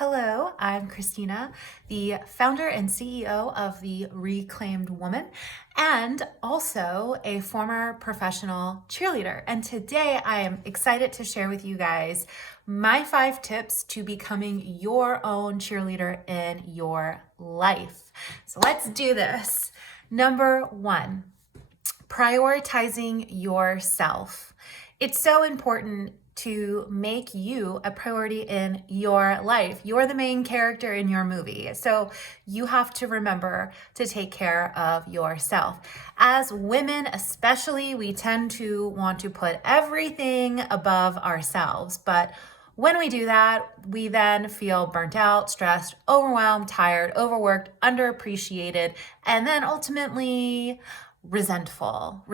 Hello, I'm Christina, the founder and CEO of the Reclaimed Woman, and also a former professional cheerleader. And today I am excited to share with you guys my 5 tips to becoming your own cheerleader in your life. So let's do this. Number 1, prioritizing yourself. It's so important to make you a priority in your life. You're the main character in your movie. So you have to remember to take care of yourself. As women, especially, we tend to want to put everything above ourselves. But when we do that, we then feel burnt out, stressed, overwhelmed, tired, overworked, underappreciated, and then ultimately resentful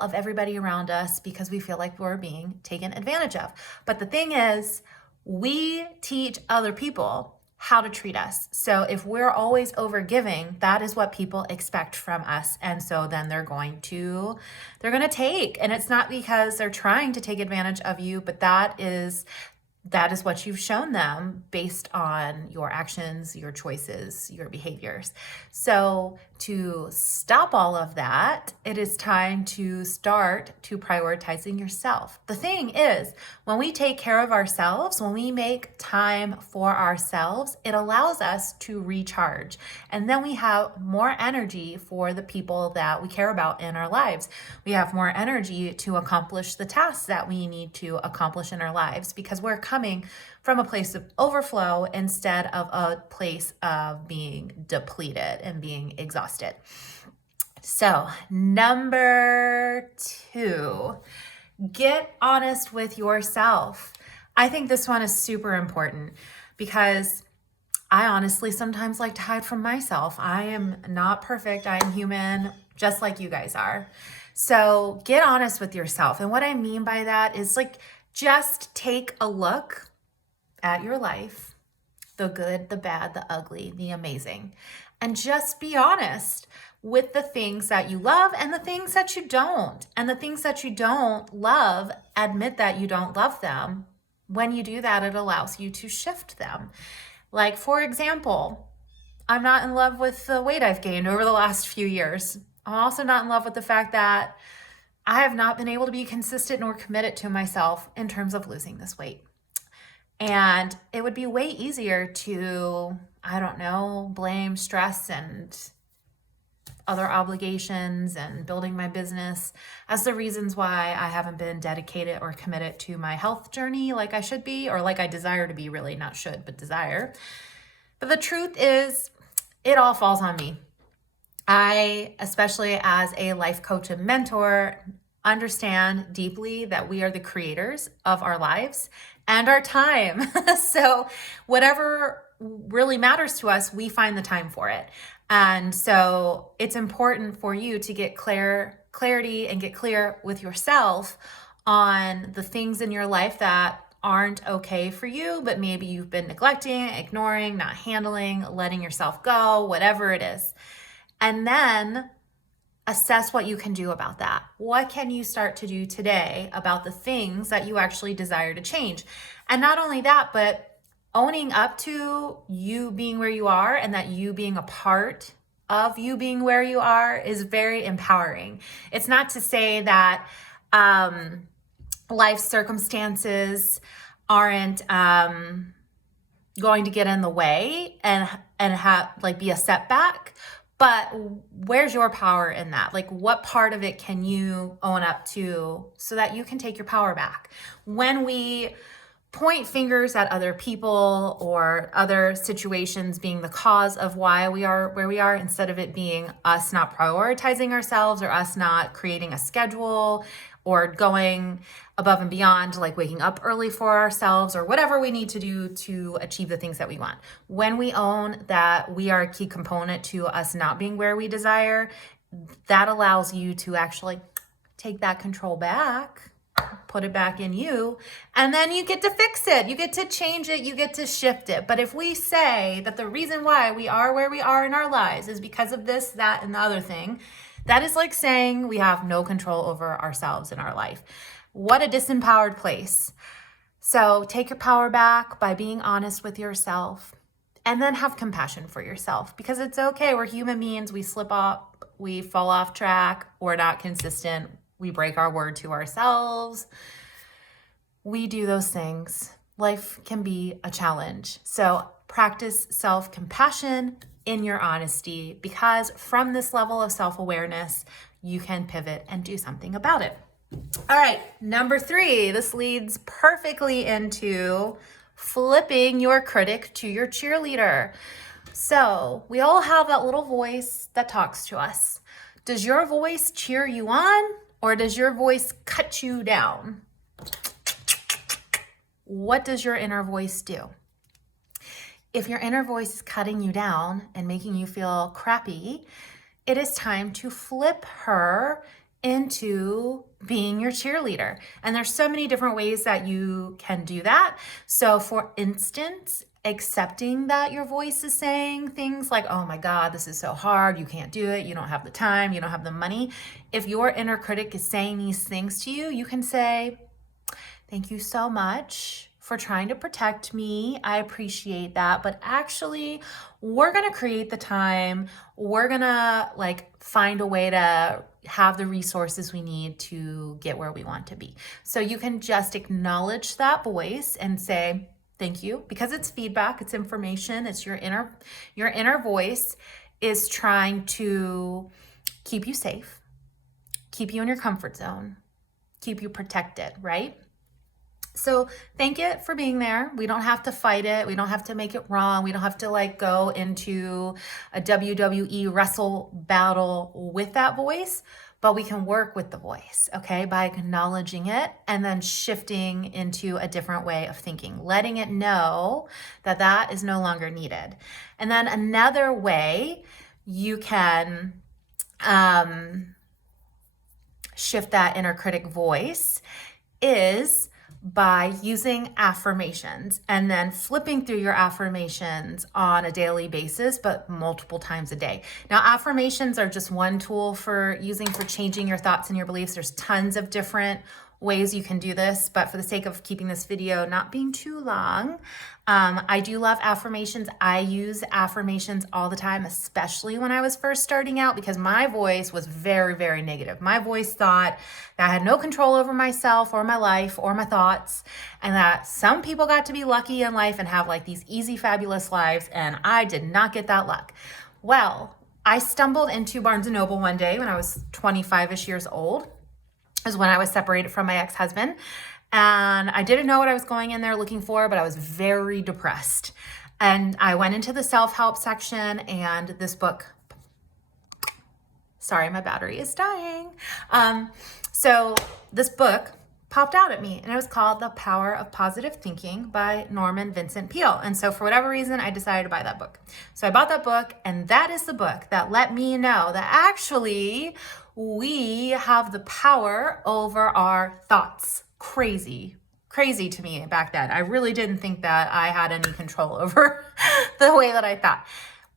of everybody around us because we feel like we're being taken advantage of. But the thing is, we teach other people how to treat us. So if we're always overgiving, that is what people expect from us. And so then they're going to take, and it's not because they're trying to take advantage of you, but that is what you've shown them based on your actions, your choices, your behaviors. So to stop all of that, it is time to start to prioritizing yourself. The thing is, when we take care of ourselves, when we make time for ourselves, it allows us to recharge. And then we have more energy for the people that we care about in our lives. We have more energy to accomplish the tasks that we need to accomplish in our lives because we're coming from a place of overflow instead of a place of being depleted and being exhausted. So, number 2, get honest with yourself. I think this one is super important because I honestly sometimes like to hide from myself. I am not perfect. I am human, just like you guys are. So get honest with yourself. And what I mean by that is just take a look at your life, the good, the bad, the ugly, the amazing, and just be honest with the things that you love and the things that you don't. And the things that you don't love, admit that you don't love them. When you do that, it allows you to shift them. Like, for example, I'm not in love with the weight I've gained over the last few years. I'm also not in love with the fact that I have not been able to be consistent nor committed to myself in terms of losing this weight. And it would be way easier to, blame stress and other obligations and building my business as the reasons why I haven't been dedicated or committed to my health journey like I should be, or like I desire to be, really, not should, but desire. But the truth is, it all falls on me. I, especially as a life coach and mentor, understand deeply that we are the creators of our lives and our time. So whatever really matters to us, we find the time for it. And so it's important for you to get clarity and get clear with yourself on the things in your life that aren't okay for you, but maybe you've been neglecting, ignoring, not handling, letting yourself go, whatever it is. And then assess what you can do about that. What can you start to do today about the things that you actually desire to change? And not only that, but owning up to you being where you are and that you being a part of you being where you are is very empowering. It's not to say that life circumstances aren't going to get in the way and be a setback. But where's your power in that? What part of it can you own up to so that you can take your power back? When we point fingers at other people or other situations being the cause of why we are where we are, instead of it being us not prioritizing ourselves or us not creating a schedule or going above and beyond, like waking up early for ourselves or whatever we need to do to achieve the things that we want. When we own that we are a key component to us not being where we desire, that allows you to actually take that control back, put it back in you, and then you get to fix it. You get to change it. You get to shift it. But if we say that the reason why we are where we are in our lives is because of this, that, and the other thing, that is like saying we have no control over ourselves in our life. What a disempowered place. So take your power back by being honest with yourself, and then have compassion for yourself, because it's okay. We're human beings. We slip up, we fall off track, we're not consistent, we break our word to ourselves. We do those things. Life can be a challenge. So practice self-compassion in your honesty, because from this level of self-awareness, you can pivot and do something about it. All right, number 3, this leads perfectly into flipping your critic to your cheerleader. So we all have that little voice that talks to us. Does your voice cheer you on, or does your voice cut you down? What does your inner voice do? If your inner voice is cutting you down and making you feel crappy, it is time to flip her into being your cheerleader. And there's so many different ways that you can do that. So for instance, accepting that your voice is saying things like, oh my God, this is so hard, you can't do it, you don't have the time, you don't have the money. If your inner critic is saying these things to you, you can say, thank you so much for trying to protect me. I appreciate that. But actually, we're going to create the time. We're going to find a way to have the resources we need to get where we want to be. So you can just acknowledge that voice and say, thank you, because it's feedback, it's information, it's your inner voice is trying to keep you safe, keep you in your comfort zone, keep you protected, right? So thank it for being there. We don't have to fight it. We don't have to make it wrong. We don't have to go into a WWE wrestle battle with that voice, but we can work with the voice, okay, by acknowledging it and then shifting into a different way of thinking, letting it know that that is no longer needed. And then another way you can shift that inner critic voice is by using affirmations and then flipping through your affirmations on a daily basis, but multiple times a day. Now, affirmations are just one tool for changing your thoughts and your beliefs. There's tons of different ways you can do this, but for the sake of keeping this video not being too long, I do love affirmations. I use affirmations all the time, especially when I was first starting out, because my voice was very, very negative. My voice thought that I had no control over myself or my life or my thoughts, and that some people got to be lucky in life and have these easy, fabulous lives, and I did not get that luck. Well, I stumbled into Barnes & Noble one day when I was 25-ish years old. Is when I was separated from my ex-husband, and I didn't know what I was going in there looking for, but I was very depressed. And I went into the self-help section, and this book, sorry, my battery is dying. So this book popped out at me, and it was called The Power of Positive Thinking by Norman Vincent Peale. And so for whatever reason, I decided to buy that book. So I bought that book, and that is the book that let me know that actually we have the power over our thoughts. Crazy to me back then. I really didn't think that I had any control over the way that I thought.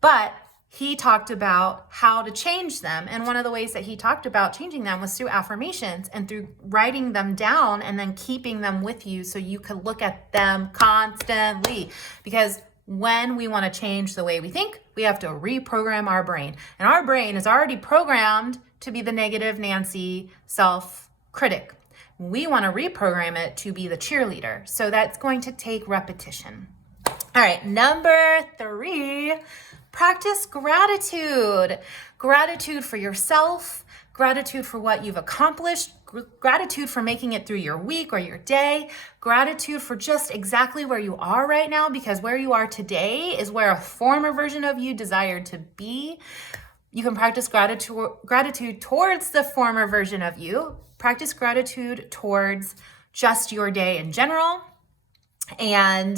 But he talked about how to change them. And one of the ways that he talked about changing them was through affirmations and through writing them down and then keeping them with you so you could look at them constantly. Because when we want to change the way we think, we have to reprogram our brain. And our brain is already programmed to be the negative Nancy self-critic. We want to reprogram it to be the cheerleader. So that's going to take repetition. All right, number 3, practice gratitude. Gratitude for yourself, gratitude for what you've accomplished, gratitude for making it through your week or your day, gratitude for just exactly where you are right now, because where you are today is where a former version of you desired to be. You can practice gratitude towards the former version of you. Practice gratitude towards just your day in general, and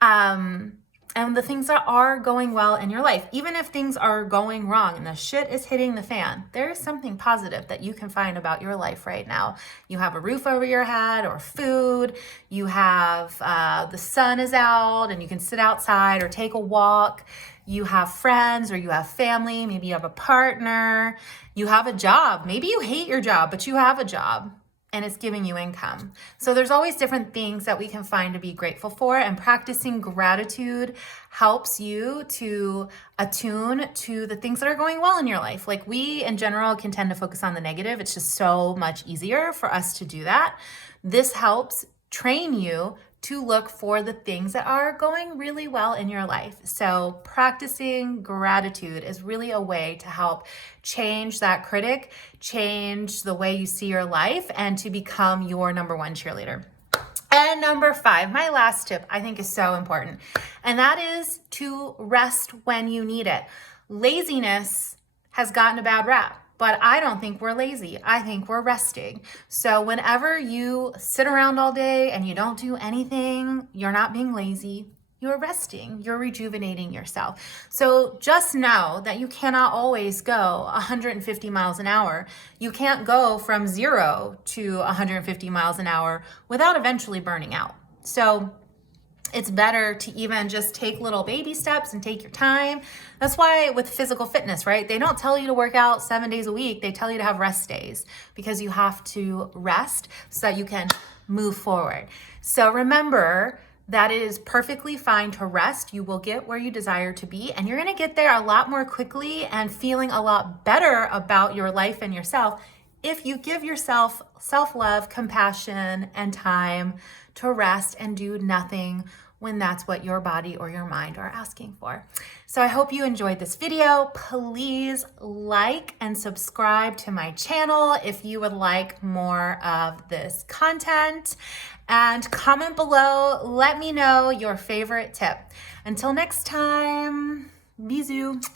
the things that are going well in your life. Even if things are going wrong and the shit is hitting the fan, there is something positive that you can find about your life right now. You have a roof over your head or food. You have the sun is out and you can sit outside or take a walk. You have friends or you have family. Maybe you have a partner. You have a job. Maybe you hate your job, but you have a job. and it's giving you income. So there's always different things that we can find to be grateful for, and practicing gratitude helps you to attune to the things that are going well in your life. Like, we in general can tend to focus on the negative. It's just so much easier for us to do that. This helps train you to look for the things that are going really well in your life. So practicing gratitude is really a way to help change that critic, change the way you see your life, and to become your number one cheerleader. And number 5, my last tip, I think is so important, and that is to rest when you need it. Laziness has gotten a bad rap, but I don't think we're lazy. I think we're resting. So whenever you sit around all day and you don't do anything, you're not being lazy. You're resting. You're rejuvenating yourself. So just know that you cannot always go 150 miles an hour. You can't go from 0 to 150 miles an hour without eventually burning out. So it's better to even just take little baby steps and take your time. That's why with physical fitness, right? They don't tell you to work out 7 days a week. They tell you to have rest days, because you have to rest so that you can move forward. So remember that it is perfectly fine to rest. You will get where you desire to be, and you're going to get there a lot more quickly and feeling a lot better about your life and yourself if you give yourself self-love, compassion, and time to rest and do nothing when that's what your body or your mind are asking for. So I hope you enjoyed this video. Please like and subscribe to my channel if you would like more of this content, and comment below. Let me know your favorite tip. Until next time, bisous.